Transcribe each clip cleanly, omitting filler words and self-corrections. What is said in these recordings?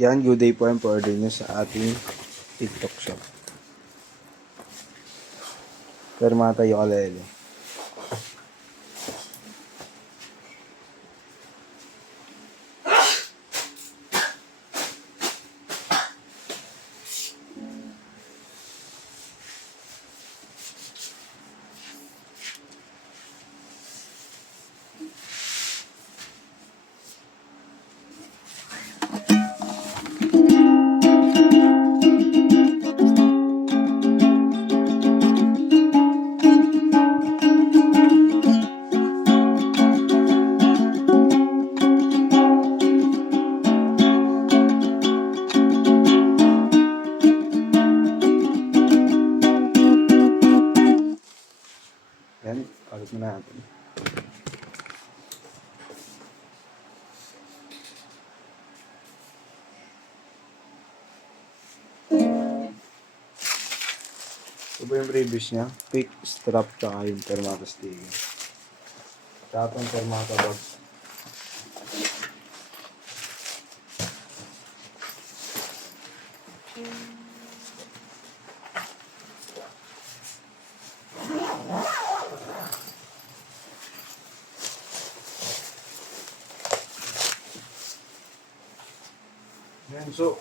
Yan, good day po ang pa-order nyo sa ating TikTok shop. Pero mga tayo kalele. Yan, kalit mo natin. Ito po yung previous niya. Pick, strap, tsaka yung Termata sticker. Tsaka yung Termata bag. Yan, so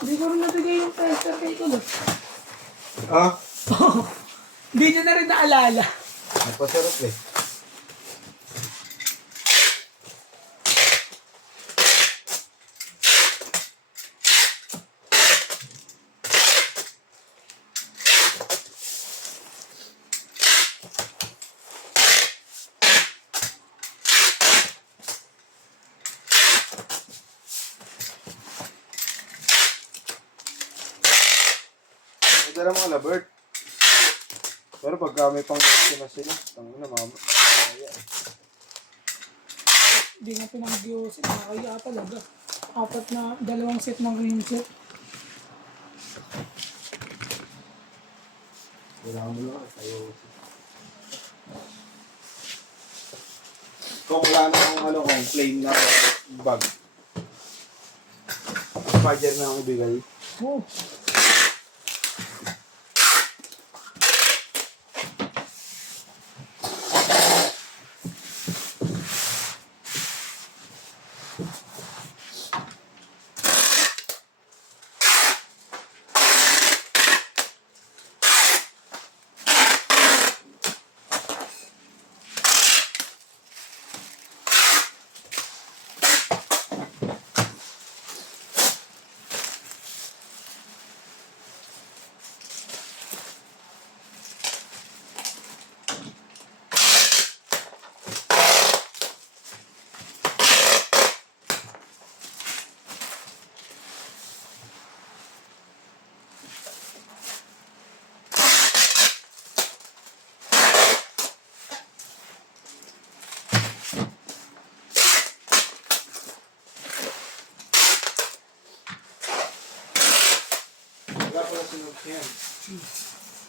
Hindi ko rin nabigay yung tester kay Kulot. ah, Hindi niya na rin naalala. napasarap eh. Dala mga labert. Pero pagka may pang-extra na sila, tangin na mama. Hindi nga pinag-iusin. Nakaya talaga. Apat na, dalawang set ng ring set. Kailangan mo lang tayo. Kung wala na akong ano kung plain na bag. Spider na akong ibigay. Oh. Wala pala sinunod yan.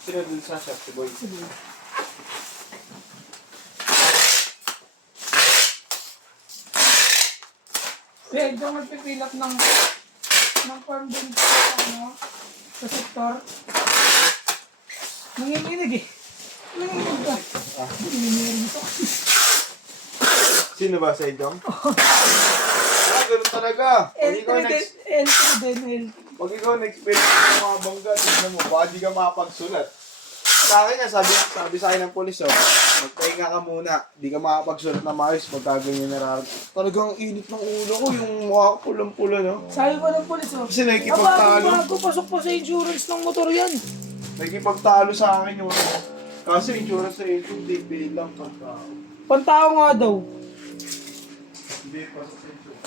Sino dun sa shop si Boy? Kaya ito magpipilap ng form din sa ano, sa sektor. Nanginginig eh. Nanginginig ka. Ah. Nanginginig ka. Sino ba sa idong? ganun talaga. L3 din. Pag ikaw na-experience ng mga bangga, tignan mo, baka di ka makapagsulat. Sa akin nga, sabi sa akin ng polis, magpahinga ka muna. Di ka makapagsulat na maayos, magkaganyan nararamdaman. Talagang init ng ulo ko, yung mukha ko pulang-pula, no? Sabi ko ng pulis, Kasi nakikipagtalo. bago pasok pa sa insurance ng motor yan. Nakikipagtalo sa akin yung ano. Kasi insurance sa YouTube, di pay lang pagtao. Pantao nga daw. Hindi, pasok sa insurance.